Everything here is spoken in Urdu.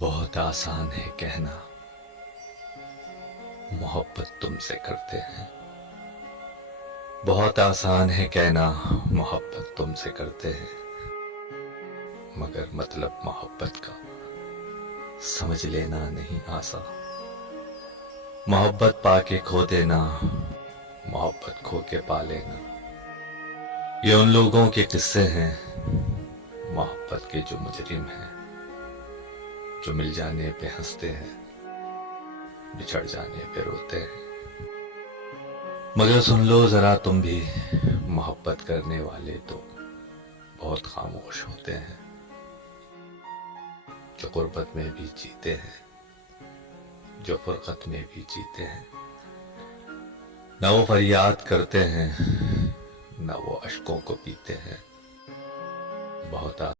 بہت آسان ہے کہنا محبت تم سے کرتے ہیں، بہت آسان ہے کہنا محبت تم سے کرتے ہیں، مگر مطلب محبت کا سمجھ لینا نہیں آسان۔ محبت پا کے کھو دینا، محبت کھو کے پا لینا، یہ ان لوگوں کے قصے ہیں محبت کے جو مجرم ہیں، جو مل جانے پہ ہنستے ہیں، بچھڑ جانے پہ روتے ہیں۔ مگر سن لو ذرا تم بھی، محبت کرنے والے تو بہت خاموش ہوتے ہیں، جو غربت میں بھی جیتے ہیں، جو فرقت میں بھی جیتے ہیں، نہ وہ فریاد کرتے ہیں، نہ وہ اشکوں کو پیتے ہیں۔ بہت